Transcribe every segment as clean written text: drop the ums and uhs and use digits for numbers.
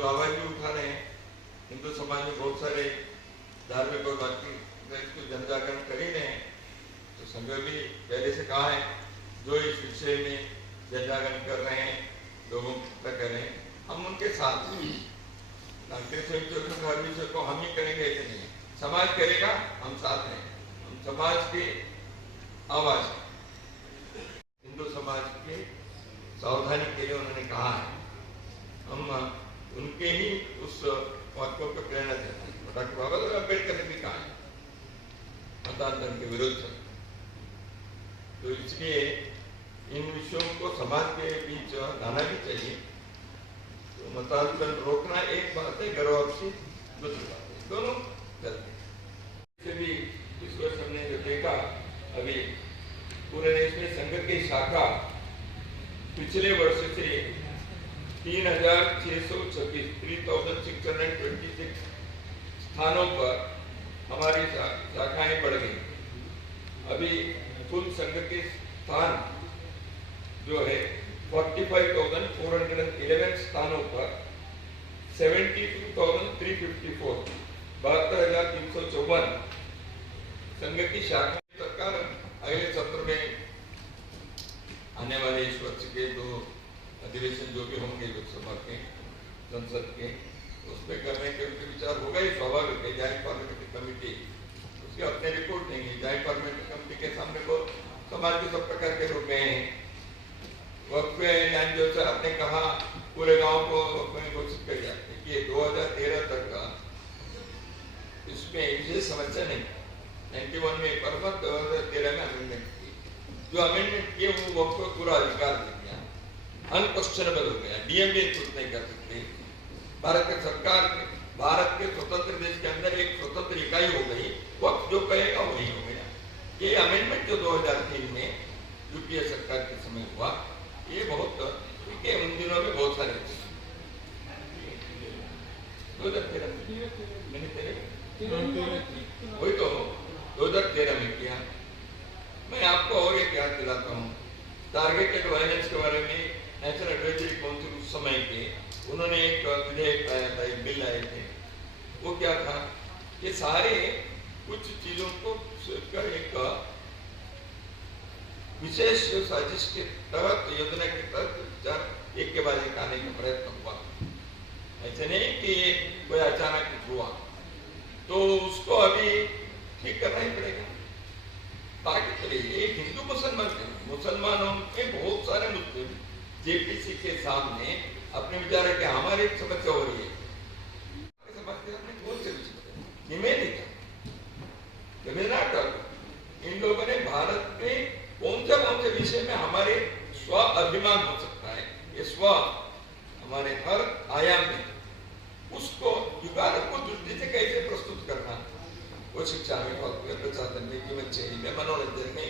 लोग आवाज भी उठा रहे हैं। हिंदू समाज में बहुत सारे धार्मिक और बाकी जन जागरण कर ही रहे हैं। तो संघ भी पहले से कहा है, जो इस विषय में जन जागरण कर रहे हैं, लोगों तक कर रहे हैं, हम उनके साथ हैं। नागरिक स्वयं हर विषय को हम ही करेंगे ऐसे नहीं, समाज करेगा, हम साथ हैं। हम समाज के आवाज, हिंदू समाज के सावधानी के लिए उन्होंने कहा है, हम उनके ही उस वाक्यों को प्रेरणा देते हैं। डॉक्टर बाबा साहब अम्बेडकर ने भी कहा है मतांतर के विरुद्ध। तो इसलिए इन विषयों को समाज के बीच लाना भी चाहिए। तो मतांतर रोकना एक बात है, गर्भवती दूसरी बात है, दोनों चलते भी। इस वर्ष हमने जो देखा, अभी पूरे देश में संघ की शाखा पिछले वर्ष से 3626 स्थानों पर हमारी शाखाएं बढ़ गई। अभी कुल संघ के स्थान जो है 45,411 स्थानों पर 72,354 72,354 संघ की शाखा। सरकार अगले सत्र में आने वाले इस वर्ष के 2 अधिवेशन जो भी होंगे लोकसभा के, संसद के, उस पर करने के उनके विचार होगा ही, स्वाभाविक है। जॉइंट पार्लियामेंट्री कमेटी उसके अपने रिपोर्ट देंगे। जॉइंट पार्लियामेंट्री कमेटी के सामने को समाज के सब प्रकार के लोग गए हैं। वक्त जो आपने कहा पूरे गांव को घोषित कर दिया कि 2013 तक का इसमें विशेष समस्या नहीं। 91 में एक 2013 में अमेंडमेंट की, जो अमेंडमेंट किए वो वक्त को पूरा अधिकार दे दिया, अनक्वेश्चनेबल हो गया। डीएम भी कुछ नहीं कर सकते। भारत के सरकार के, भारत के स्वतंत्र देश के अंदर एक स्वतंत्र इकाई हो गई, वक्त जो कहेगा वही हो गया। ये अमेंडमेंट जो 2003 में यूपीए सरकार के समय हुआ, ये बहुत ठीक है। उन दिनों में बहुत सारे 2013 वही तो 2013 में किया। मैं आपको और एक याद दिलाता हूँ, टारगेटेड वायलेंस के बारे में नेशनल एडवाइजरी काउंसिल उस समय के उन्होंने एक विधेयक लाया था, एक बिल लाए थे। वो क्या था कि सारे कुछ चीजों को एक विशेष साजिश के तहत, योजना के तहत विचार एक के बाद एक आने का प्रयत्न हुआ। ऐसे नहीं कि कोई अचानक हुआ, तो उसको अभी ठीक करना ही पड़ेगा ताकि चले। एक हिंदू मुसलमानों में बहुत सारे मुस्लिम जेपीसी के सामने अपने विचार है कि हमारी एक समस्या हो रही है। इन लोगों ने भारत में कौन से विषय में हमारे स्व अभिमान हो सकता है, ये स्व हमारे हर आयाम में, उसको युगात्मक दृष्टि से कैसे प्रस्तुत करना, वो शिक्षा में, प्रशासन में, जीवन शैली में, मनोरंजन में,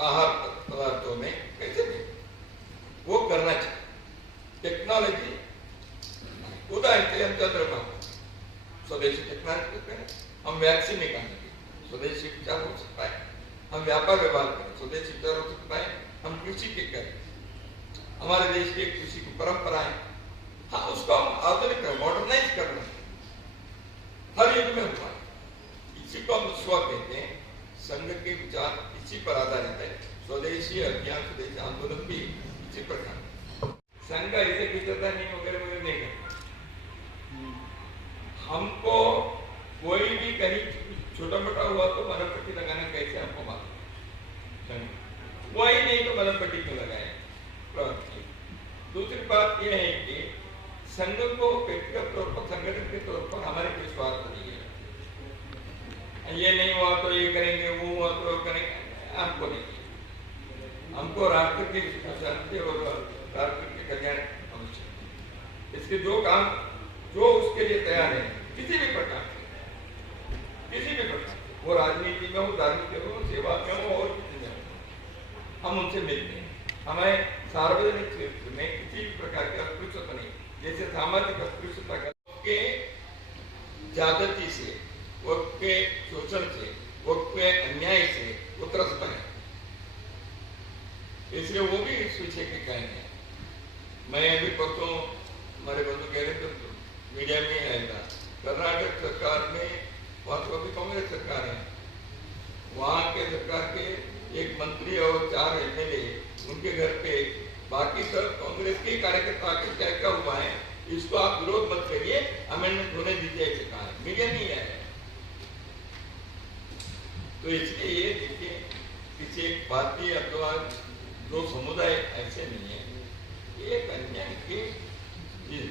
आहार पदार्थों में कैसे भी वो करना चाहिए। टेक्नोलॉजी उदाहरण के हम चंद्रमा स्वदेशी टेक्नोलॉजी, हम वैक्सीन निकालेंगे, स्वदेशी विचार हो सकता है। हम व्यापार व्यवहार करें, स्वदेशी विचार हो सकता है। हम कृषि के करें, हमारे देश की कृषि की परंपराएं, हाँ उसको हम आधुनिक मॉडर्नाइज करना हर युग में हुआ। इसी को हम स्व कहते हैं। संघ के विचार इसी पर आधारित है। स्वदेशी अभियान, स्वदेशी आंदोलन भी इसी प्रकार। संघ ऐसे किचता नहीं वगैरह वगैरह नहीं करता। हमको कोई भी कहीं छोटा मोटा हुआ तो मलम पट्टी लगाना कैसे हमको मालूम, वही नहीं तो मलम पट्टी क्यों लगाए। दूसरी बात यह है कि संघ को व्यक्तिगत तौर पर, संगठन के तौर पर हमारे कोई स्वार्थ नहीं है। ये नहीं हुआ तो ये करेंगे, वो हुआ तो करेंगे, हमको नहीं। हमको राष्ट्र की शांति और राष्ट्र के कल्याण आवश्यक। इसके जो काम जो उसके लिए तैयार है, किसी भी प्रकार, वो राजनीति में हो, धार्मिक में हो, सेवा में हो और किसी में हो, हम उनसे मिलते हैं। हमें सार्वजनिक क्षेत्र में किसी भी प्रकार की अस्पृश्यता नहीं, जैसे सामाजिक अस्पृश्यता के ज्यादती से, वक्त के शोषण से, वक्त के अन्याय से वो त्रस्त है। इसलिए वो भी इस विषय के कहेंगे। मैं अभी परसों हमारे बंधु कह रहे थे तो मीडिया में आएगा। कर्नाटक सरकार में वहाँ तो अभी कांग्रेस सरकार है, वहाँ के सरकार के एक मंत्री और 4 एमएलए उनके घर पे, बाकी सब कांग्रेस के कार्यकर्ता के क्या क्या हुआ है, इसको आप विरोध मत करिए, अमेंडमेंट होने दीजिए, ऐसे कहा है, मीडिया नहीं है। तो इसलिए ये देखिए किसी एक भारतीय अथवा जो समुदाय ऐसे नहीं है, ये अन्याय की चीज।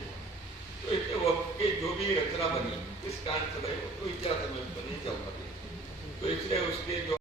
तो इसके वक्त के जो भी रचना बनी किस कारण से बनी, तो इतिहास में नहीं चल पाती, तो इसलिए उसके जो